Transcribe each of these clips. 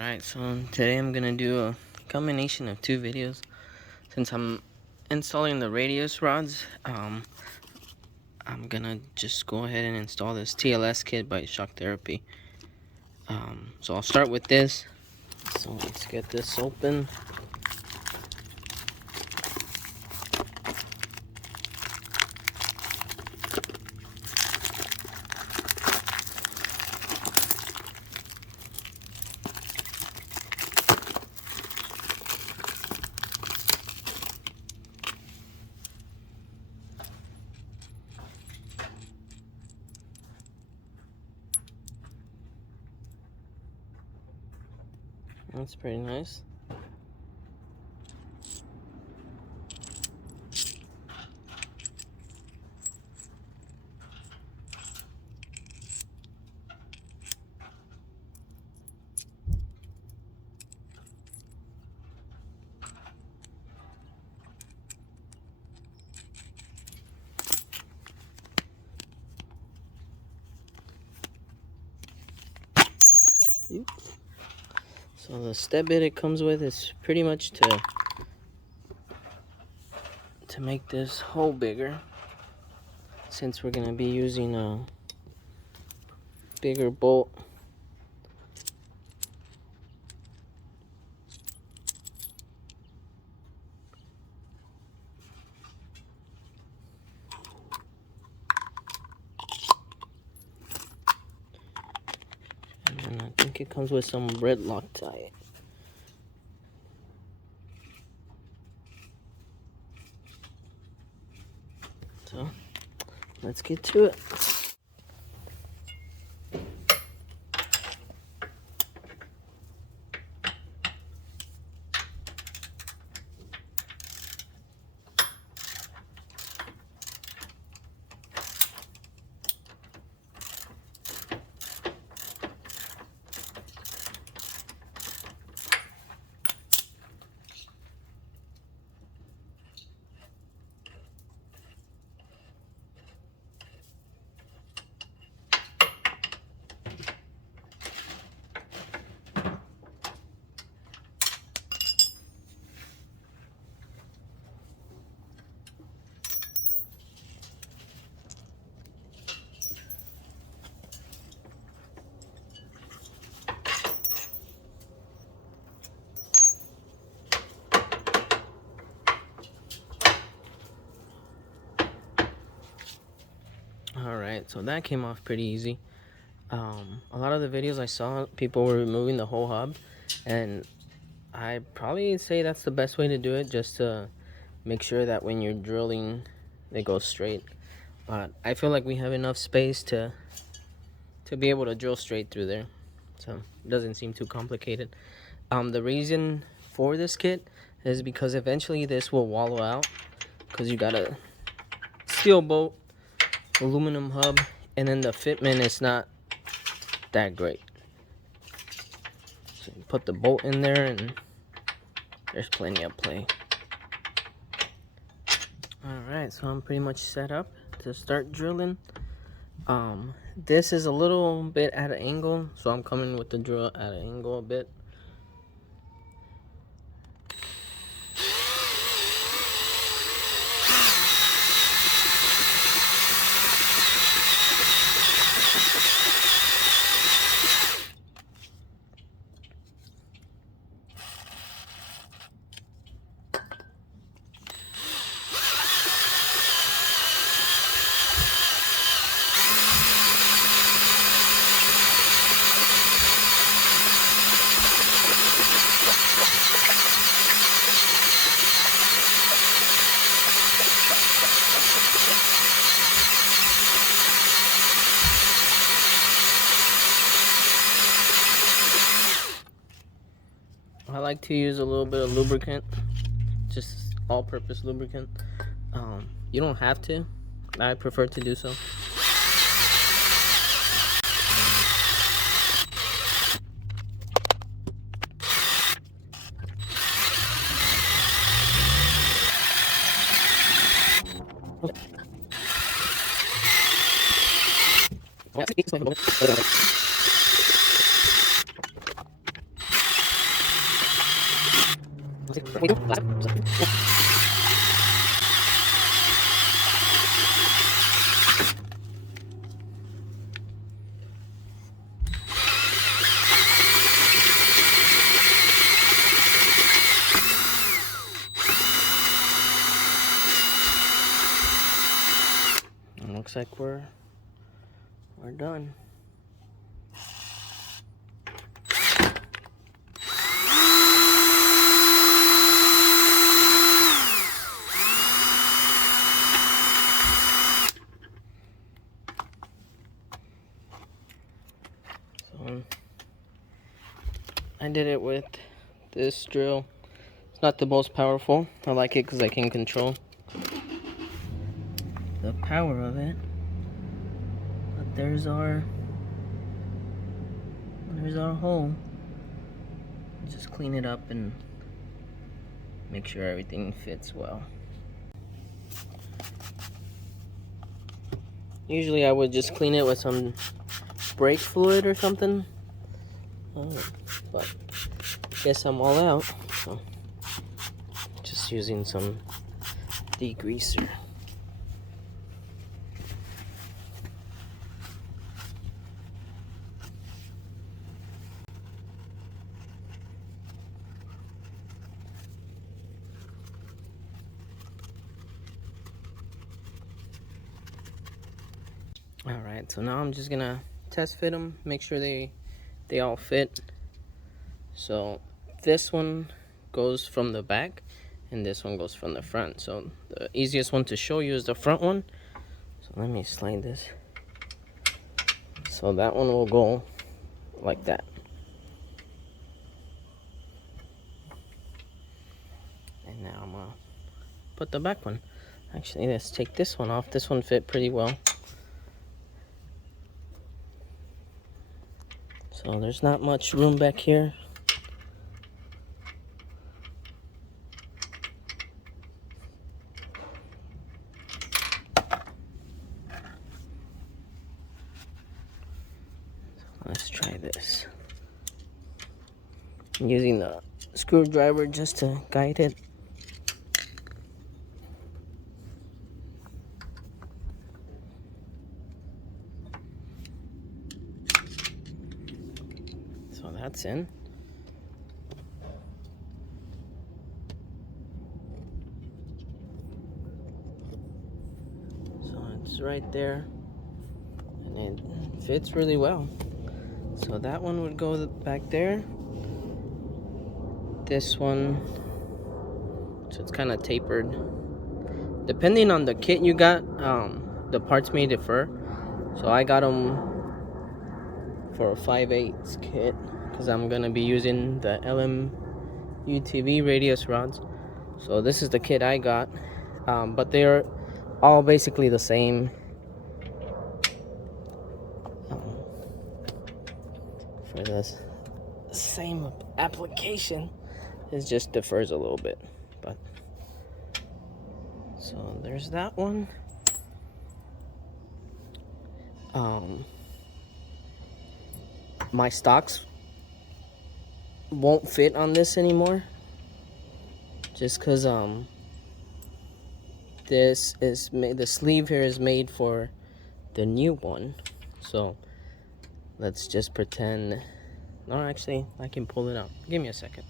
Alright, so today I'm gonna do a combination of two videos. Since I'm installing the radius rods, I'm gonna just go ahead and install this TLS kit by Shock Therapy. So I'll start with this. So let's get this open. That's pretty nice. Oops. So the step bit it comes with is pretty much to make this hole bigger, since we're gonna be using a bigger bolt. And I think it comes with some red Loctite. So let's get to it. Alright, so that came off pretty easy. A lot of the videos I saw, people were removing the whole hub, and I probably say that's the best way to do it, just to make sure that when you're drilling, it goes straight. But I feel like we have enough space to be able to drill straight through there, so it doesn't seem too complicated. The reason for this kit is because eventually this will wallow out, because you got a steel bolt, aluminum hub, and then the fitment is not that great. So you put the bolt in there and there's plenty of play. Alright, so I'm pretty much set up to start drilling. This is a little bit at an angle, so I'm coming with the drill at an angle a bit. I like to use a little bit of lubricant, just all-purpose lubricant. You don't have to. I prefer to do so. looks like we're done. So I did it with this drill. It's not the most powerful. I like it because I can control the power of it. But there's our hole. Just clean it up and make sure everything fits well. Usually I would just clean it with some brake fluid or something. But I guess I'm all out. So just using some degreaser. Alright, so now I'm just gonna test fit them, make sure they all fit. So this one goes from the back and this one goes from the front. So the easiest one to show you is the front one. So let me slide this. So that one will go like that. And now I'm gonna put the back one. Actually, let's take this one off. This one fit pretty well. So there's not much room back here. Let's try this. I'm using the screwdriver just to guide it. So that's in. So it's right there, and it fits really well. So that one would go back there. This one, so it's kind of tapered. Depending on the kit you got, the parts may differ. So I got them for a 5/8 kit because I'm gonna be using the LMUTV radius rods. So this is the kit I got, but they're all basically the same. For this same application, it just differs a little bit. But so there's that one. My stocks won't fit on this anymore, just because this is made, the sleeve here is made for the new one. So let's just pretend. No, actually, I can pull it out. Give me a second.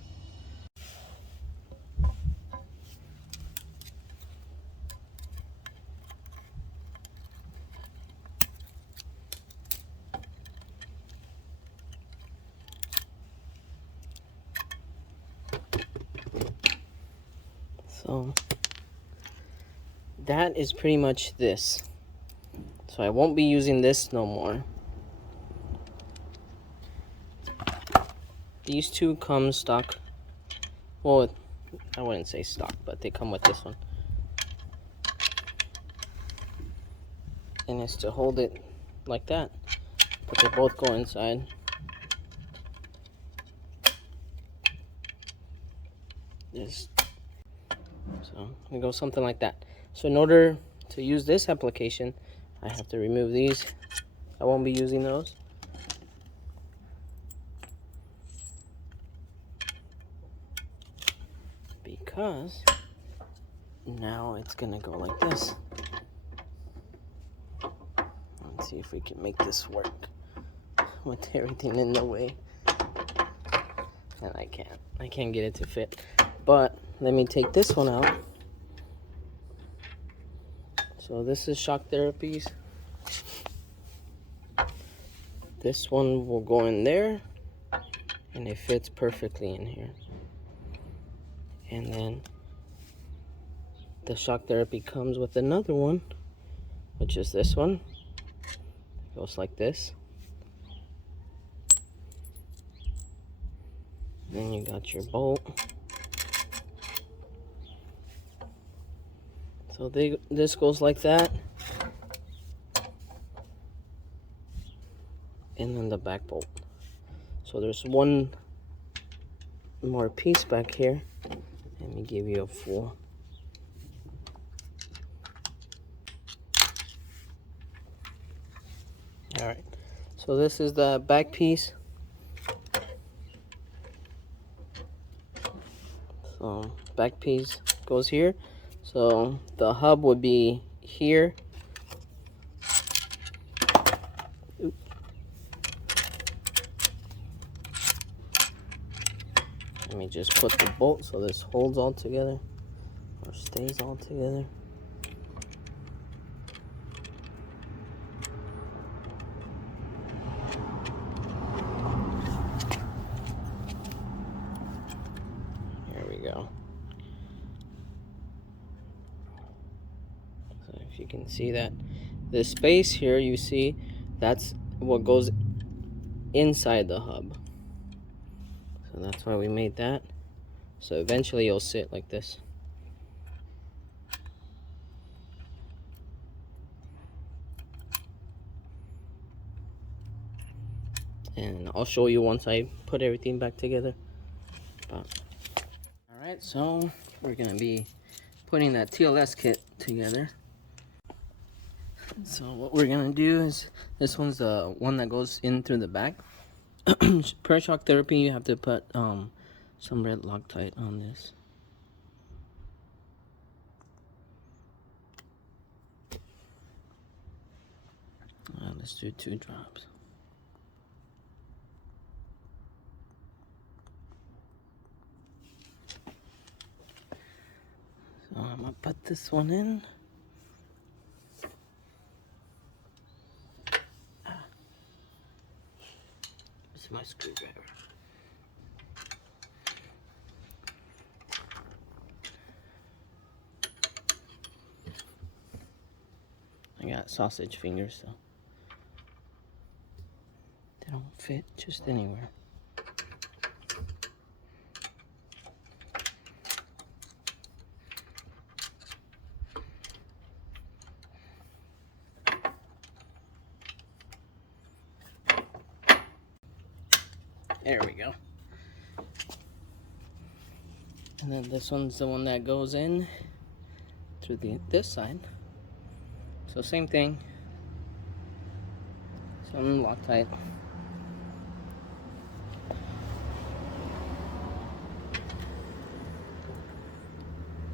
So that is pretty much this. So I won't be using this no more. These two come stock. Well, I wouldn't say stock, but they come with this one. And it's to hold it like that. But they both go inside. So it goes something like that. So in order to use this application, I have to remove these. I won't be using those. Because now it's gonna go like this. Let's see if we can make this work with everything in the way. And I can't get it to fit. But let me take this one out. So this is Shock Therapy's This one will go in there, and it fits perfectly in here. And then the Shock Therapy comes with another one, which is this one. It goes like this. Then you got your bolt. So this goes like that. And then the back bolt. So there's one more piece back here. Let me give you a full. Alright, so this is the back piece. So back piece goes here. So the hub would be here. Oop. Let me just put the bolt so this holds all together, or stays all together. There we go. So if you can see that, this space here, you see, that's what goes inside the hub. So that's why we made that. So eventually you'll sit like this. And I'll show you once I put everything back together. Alright, so we're gonna be putting that TLS kit together. So what we're gonna do is, this one's the one that goes in through the back. Per Shock Therapy, you have to put some red Loctite on this. Let's do 2 drops. So I'm gonna put this one in. This is my screwdriver. I got sausage fingers, so they don't fit just anywhere. There we go. And then this one's the one that goes in through this side. So same thing. Some Loctite.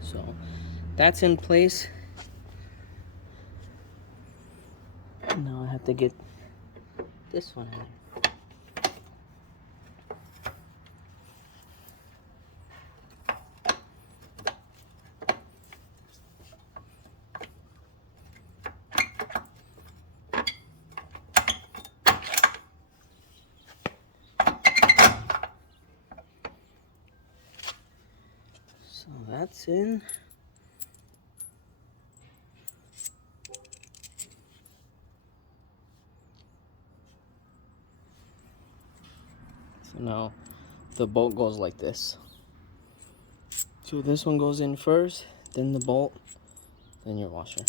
So that's in place. Now I have to get this one in there. So that's in. So now the bolt goes like this. So this one goes in first, then the bolt, then your washer.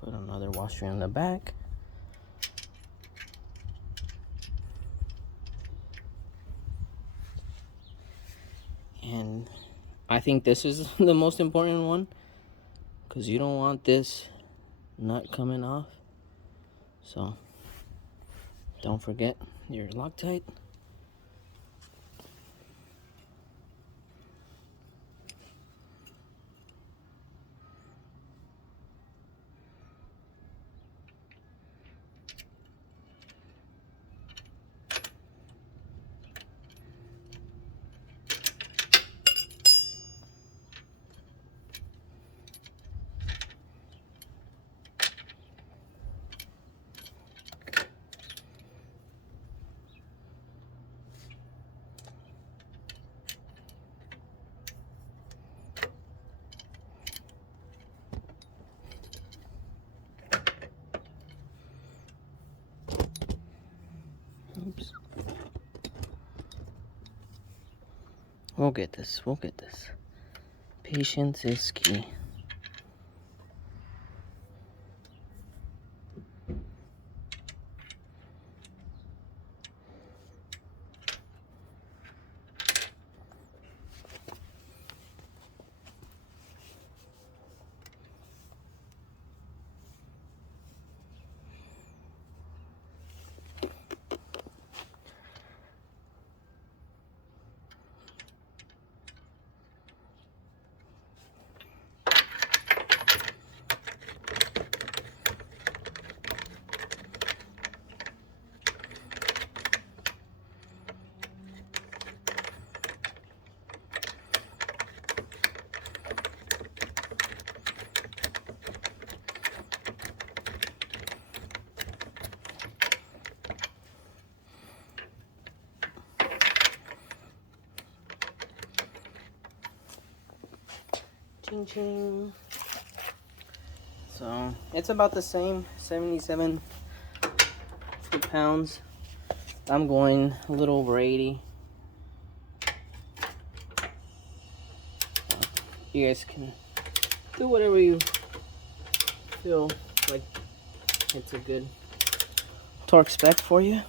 Put another washer in the back. And I think this is the most important one, because you don't want this nut coming off. So don't forget your Loctite. We'll get this. We'll get this. Patience is key. Ching ching. So it's about the same, 77 foot-pounds. I'm going a little over 80. You guys can do whatever you feel like it's a good torque spec for you.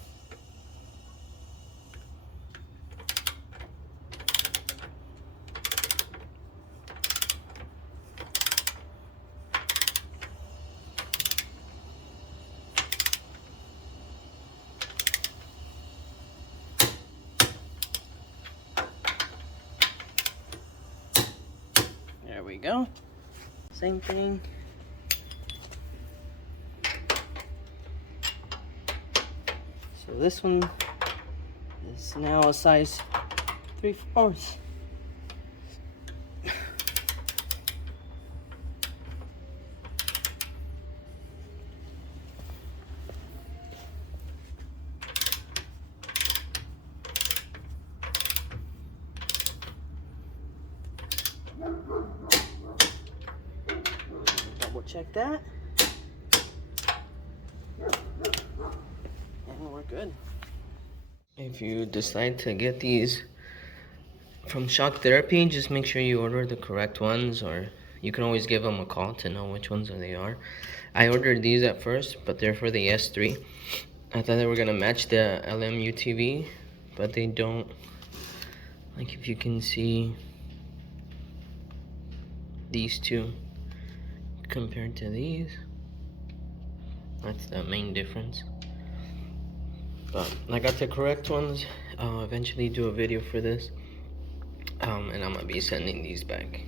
There we go. Same thing. So this one is now a size 3/4. Double check that. And we're good. If you decide to get these from Shock Therapy, just make sure you order the correct ones, or you can always give them a call to know which ones they are. I ordered these at first, but they're for the S3. I thought they were gonna match the LMU TV, but they don't. Like, if you can see these two compared to these, that's the main difference. But I got the correct ones. I'll eventually do a video for this, and I'm gonna be sending these back.